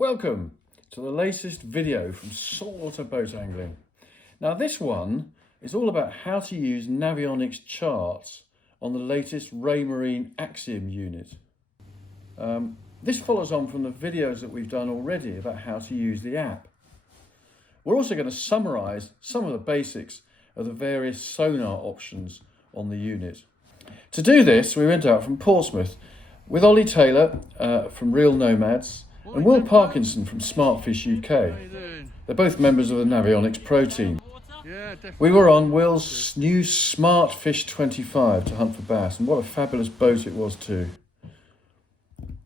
Welcome to the latest video from Saltwater Boat Angling. Now this one is all about how to use Navionics charts on the latest Raymarine Axiom unit. This follows on from the videos that we've done already about how to use the app. We're also going to summarise some of the basics of the various sonar options on the unit. To do this, we went out from Portsmouth with Ollie Taylor from Real Nomads and Will Parkinson from Smartfish UK. They're both members of the Navionics Pro team. We were on Will's new Smartfish 25 to hunt for bass, and what a fabulous boat it was too.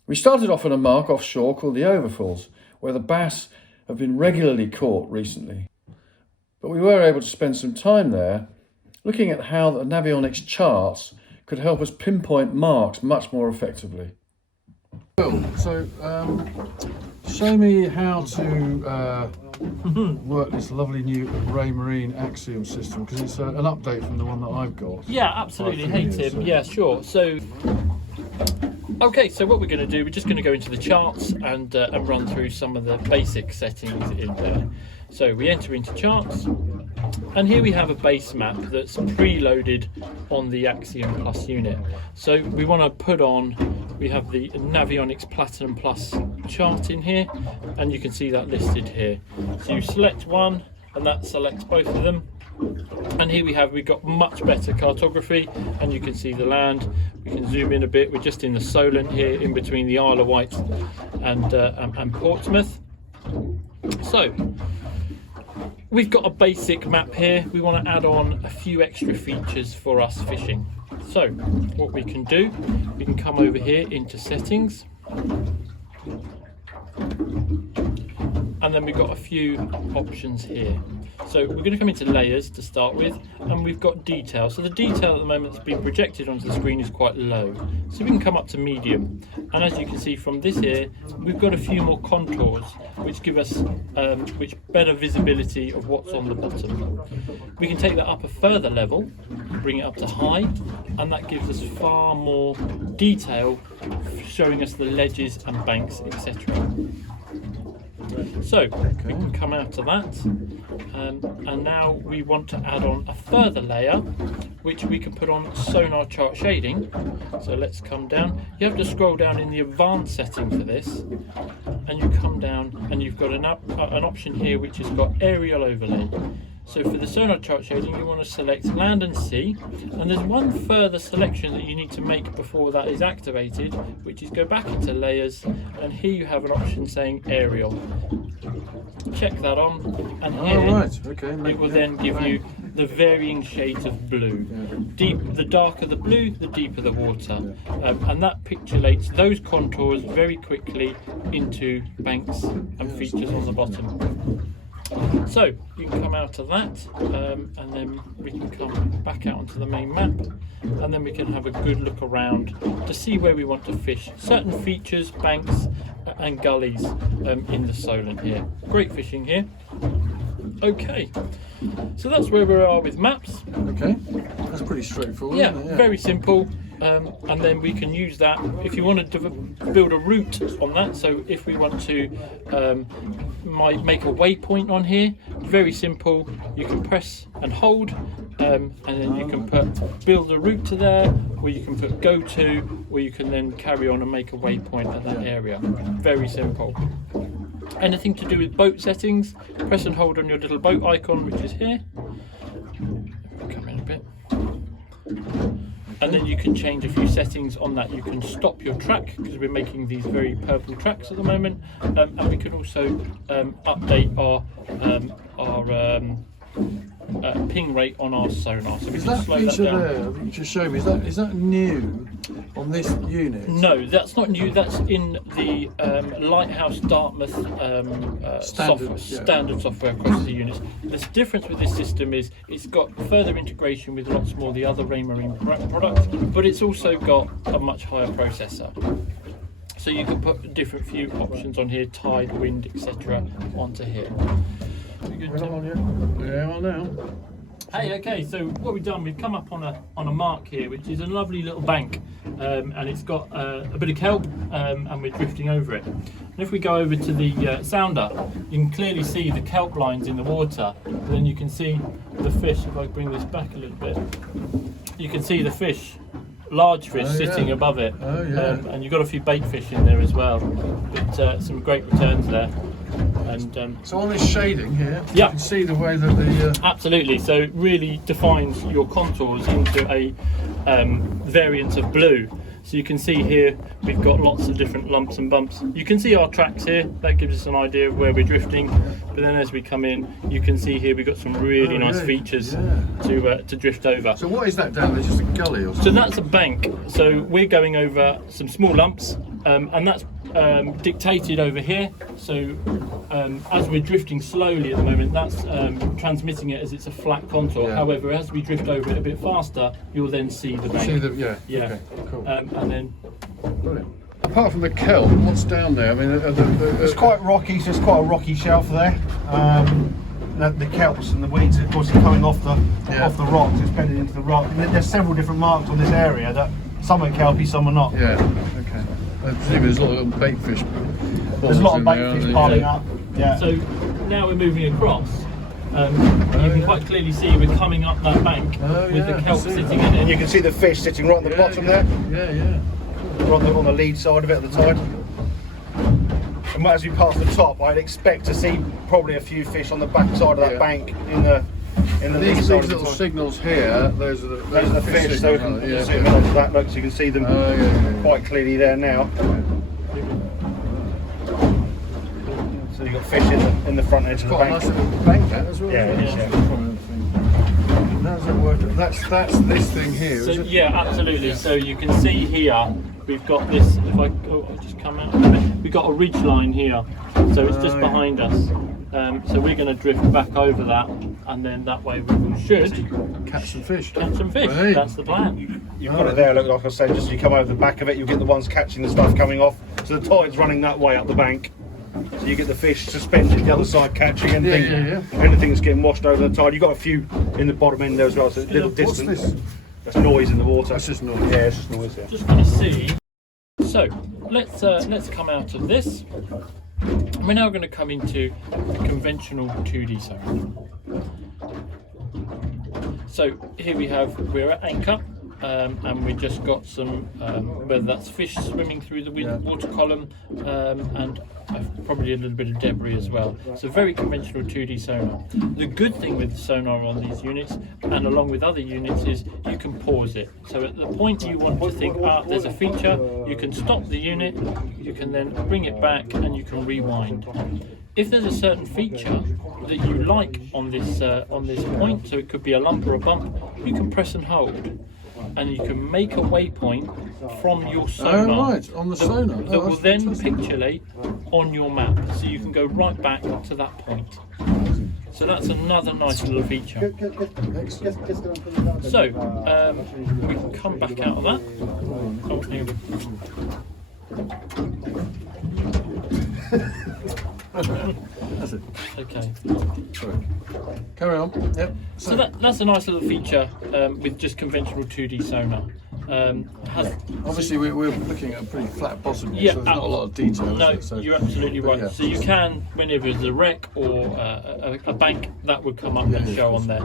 We started off on a mark offshore called the Overfalls, where the bass have been regularly caught recently. But we were able to spend some time there looking at how the Navionics charts could help us pinpoint marks much more effectively. So, show me how to work this lovely new Raymarine Axiom system, because it's an update from the one that I've got. Yeah, absolutely. Hey Tim, yeah, sure. So, okay, so what we're going to do, we're just going to go into the charts and run through some of the basic settings in there. So we enter into charts, and here we have a base map that's preloaded on the Axiom Plus unit. So we want to put on, we have the Navionics Platinum Plus chart in here, and you can see that listed here. So you select one, and that selects both of them. And here we've got much better cartography, and you can see the land. We can zoom in a bit. We're just in the Solent here, in between the Isle of Wight and Portsmouth. So we've got a basic map here. We want to add on a few extra features for us fishing. So what we can do, we can come over here into settings, and then we've got a few options here. So we're going to come into layers to start with, and we've got detail. So the detail at the moment that's being projected onto the screen is quite low. So we can come up to medium. And as you can see from this here, we've got a few more contours, which give us better visibility of what's on the bottom. We can take that up a further level, bring it up to high, and that gives us far more detail, showing us the ledges and banks, etc. So we can come out to that, and now we want to add on a further layer, which we can put on sonar chart shading. So let's come down. You have to scroll down in the advanced setting for this, and you come down and you've got an option here which has got aerial overlay. So for the sonar chart shading, you want to select land and sea, and there's one further selection that you need to make before that is activated, which is go back into layers, and here you have an option saying aerial. Check that on, and here it will then give you the varying shades of blue. The darker the blue, the deeper the water, and that pixelates those contours very quickly into banks and features on the bottom. So you can come out of that, and then we can come back out onto the main map, and then we can have a good look around to see where we want to fish certain features, banks and gullies in the Solent here. Great fishing here. Okay, so that's where we are with maps. Okay, that's pretty straightforward. Yeah, isn't it? very simple. And then we can use that if you want to build a route on that. So if we want to make a waypoint on here, very simple. You can press and hold, and then you can build a route to there, or you can put go to, or you can then carry on and make a waypoint at that area. Very simple. Anything to do with boat settings, press and hold on your little boat icon, which is here. Come in a bit. And then you can change a few settings on that. You can stop your track, because we're making these very purple tracks at the moment, and we can also update our ping rate on our sonar. So we can slow that down. There, just show me, is that new on this unit? No, that's not new. That's in the Lighthouse Dartmouth standard software across the units. The difference with this system is it's got further integration with lots more of the other Raymarine products, but it's also got a much higher processor. So you can put different few options on here, tide, wind, etc. onto here. Yeah, well now. Hey, okay, so what we've done, we've come up on a mark here, which is a lovely little bank, and it's got a bit of kelp, and we're drifting over it. And if we go over to the sounder, you can clearly see the kelp lines in the water, and then you can see the fish. If I bring this back a little bit, you can see the fish, large fish sitting above it, and you've got a few bait fish in there as well, but some great returns there. And so on this shading here, yeah, you can see the way that the absolutely. So it really defines your contours into a variant of blue. So you can see here we've got lots of different lumps and bumps. You can see our tracks here. That gives us an idea of where we're drifting. But then as we come in, you can see here we've got some really nice features to drift over. So what is that down there? Just a gully or something? So that's a bank. So we're going over some small lumps, and that's dictated over here. So as we're drifting slowly at the moment, that's transmitting it as it's a flat contour. However, as we drift over it a bit faster, you'll then see the bank. Okay, cool. And then Brilliant. Apart from the kelp, what's down there? I mean, it's quite rocky, so it's quite a rocky shelf there. The kelps and the weeds, of course, are coming off the rocks. It's bedded into the rock. And there's several different marks on this area that some are kelpy, some are not. Yeah. Okay. I presume there's a lot of little bait fish. There's a lot of bait fish piling up. Yeah. So now we're moving across. You can quite clearly see we're coming up that bank with the kelp sitting in it. And you can see the fish sitting right on the bottom there. Yeah. On the lead side of it at the tide. And as we pass the top, I'd expect to see probably a few fish on the back side of that bank in the lead These side of the little tide. signals here, those are the fish. So we can zoom in onto that, look, so you can see them quite clearly there now. So you've got fish in the front edge of the bank. Quite a nice little bank there as well. Yeah, it is, How does it work? That's this thing here, So, is it? yeah, absolutely. So you can see here we've got this. If I'll just come out of it, we've got a ridge line here, so it's just behind us. So we're going to drift back over that, and then that way we should Catch some fish. catch some fish. Hey. That's the plan. You've got it there, look, like I said, just as you come over the back of it, you'll get the ones catching the stuff coming off. So the tide's running that way up the bank. So you get the fish suspended the other side catching anything. If anything's getting washed over the tide. You've got a few in the bottom end there as well, so it's a little distant. What's this? That's noise in the water. That's just noise. Yeah, it's just noise, yeah. Just going to see. So let's come out of this. We're now going to come into the conventional 2D sonar. So here we're at anchor, and we've just got some, whether that's fish swimming through the water column, and probably a little bit of debris as well. So very conventional 2D sonar. The good thing with the sonar on these units, and along with other units, is you can pause it. So at the point you want to think, there's a feature, you can stop the unit, you can then bring it back, and you can rewind. If there's a certain feature that you like on this point, so it could be a lump or a bump, you can press and hold, and you can make a waypoint from your sonar. Oh, right, on the sonar. That will then pixelate on your map, so you can go right back to that point. So that's another nice little feature. Excellent. So we can come back out of that. Oh, here That's it. okay. Sorry. Carry on. Yep. So that's a nice little feature with just conventional 2D sonar. Obviously, we're looking at a pretty flat bottom here, so there's not a lot of detail. No, is there? So, you're absolutely right. yeah. So you can, whenever there's a wreck or a bank, that would come up and show on there.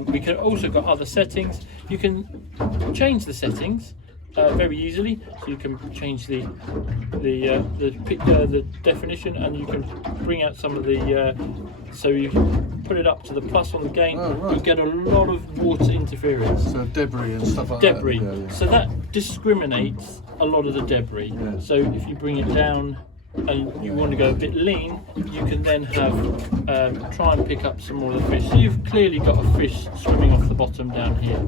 We can also got other settings. You can change the settings very easily. So you can change the definition, and you can bring out some of the. So you put it up to the plus on the gain. Oh, right. You get a lot of water interference. So debris and stuff like Debris. that. Yeah. So that discriminates a lot of the debris. Yeah. So if you bring it down and you want to go a bit lean, you can then have try and pick up some more of the fish. So you've clearly got a fish swimming off the bottom down here.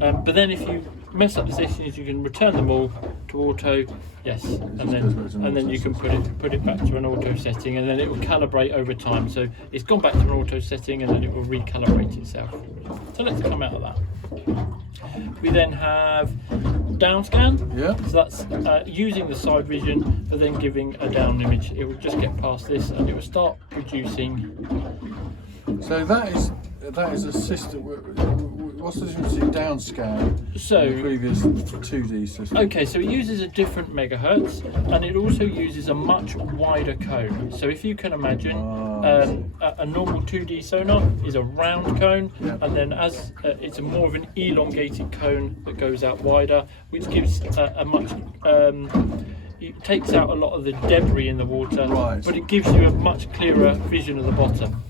But then if you mess up the settings, you can return them all to auto. Yes, and then you can put it back to an auto setting, and then it will calibrate over time. So it's gone back to an auto setting, and then it will recalibrate itself. So let's come out of that. We then have down scan. Yeah. So that's using the side vision, but then giving a down image. It will just get past this, and it will start producing. So that is that is a system. What's the difference between down scan So, and the previous 2D system? okay, so it uses a different megahertz, and it also uses a much wider cone. So if you can imagine, a normal 2D sonar is a round cone, and then as it's a more of an elongated cone that goes out wider, which gives a much it takes out a lot of the debris in the water, Right. but it gives you a much clearer vision of the bottom.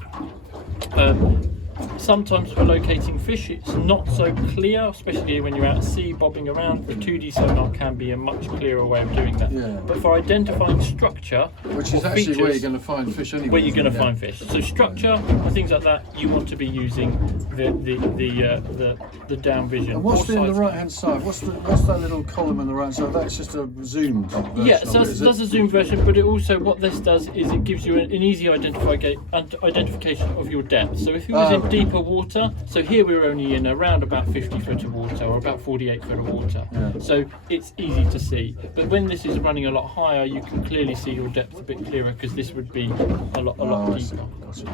Sometimes for locating fish it's not so clear, especially when you're out at sea bobbing around. The 2D sonar can be a much clearer way of doing that. Yeah. But for identifying structure, Which is or actually where you're features, going to find fish anyway. where you're going to isn't it? find fish. So structure and things like that, you want to be using the down vision. And what's or in the side right hand side? What's that little column on the right side? That's just a zoomed version. Yeah, of so it, that's is it? a zoom version, but it also, what this does is it gives you an easy identification of your depth. So if you was in deeper water, so here we're only in around about 50 foot of water, or about 48 foot of water. Yeah. So it's easy to see. But when this is running a lot higher, you can clearly see your depth a bit clearer, because this would be a lot I see. deeper. Gotcha.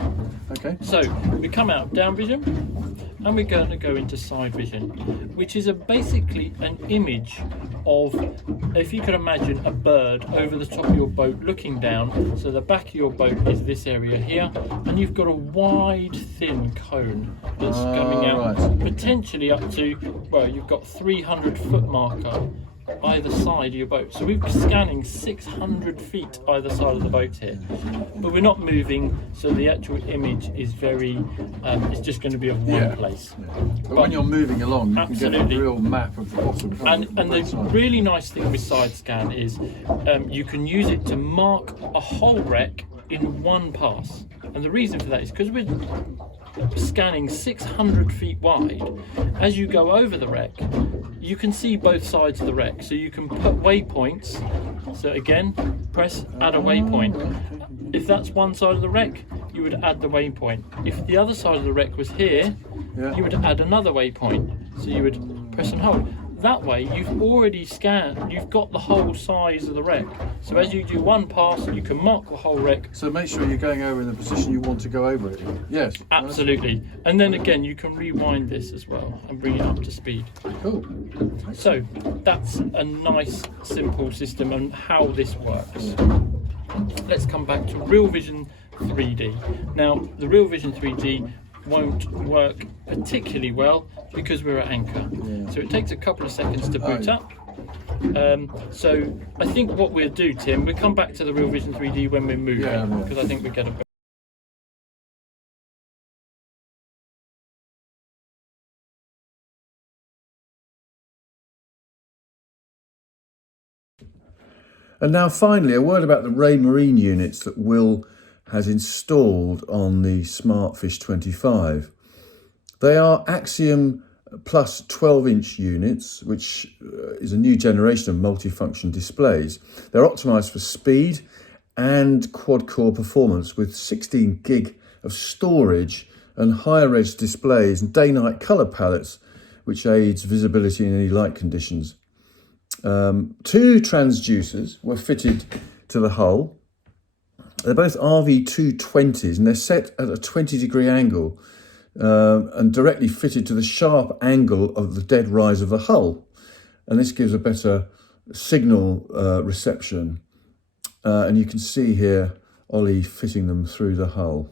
Okay. So we come out of down vision, and we're going to go into side vision, which is basically an image of, if you could imagine a bird over the top of your boat looking down. So the back of your boat is this area here, and you've got a wide thin cone that's coming out, right. potentially up to, well, you've got 300 foot marker either side of your boat. So we're scanning 600 feet either side of the boat here, but we're not moving, so the actual image is very it's just going to be of one place. But when you're moving along, you Absolutely. can get a real map of the bottom. And the really nice thing with side scan is you can use it to mark a whole wreck in one pass. And the reason for that is because we're scanning 600 feet wide. As you go over the wreck, you can see both sides of the wreck, so you can put waypoints. So again, press add a waypoint. If that's one side of the wreck, you would add the waypoint. If the other side of the wreck was here, you would add another waypoint. So you would press and hold. That way you've already scanned, you've got the whole size of the wreck. So as you do one pass, you can mark the whole wreck. So make sure you're going over in the position you want to go over it. Yes. Absolutely. And then again, you can rewind this as well and bring it up to speed. Cool. So that's a nice, simple system and how this works. Let's come back to Real Vision 3D. Now, the Real Vision 3D won't work particularly well because we're at anchor. So it takes a couple of seconds to boot up. So I think what we'll do, Tim, we'll come back to the Real Vision 3D when we're moving, because I think we get a bit. And now finally, a word about the Raymarine units that Will has installed on the Smartfish 25. They are Axiom plus 12-inch units, which is a new generation of multifunction displays. They're optimized for speed and quad-core performance with 16 gig of storage and higher res displays and day-night color palettes, which aids visibility in any light conditions. 2 transducers were fitted to the hull. They're both RV220s and they're set at a 20-degree angle and directly fitted to the sharp angle of the dead rise of the hull. And this gives a better signal reception. And you can see here Ollie fitting them through the hull.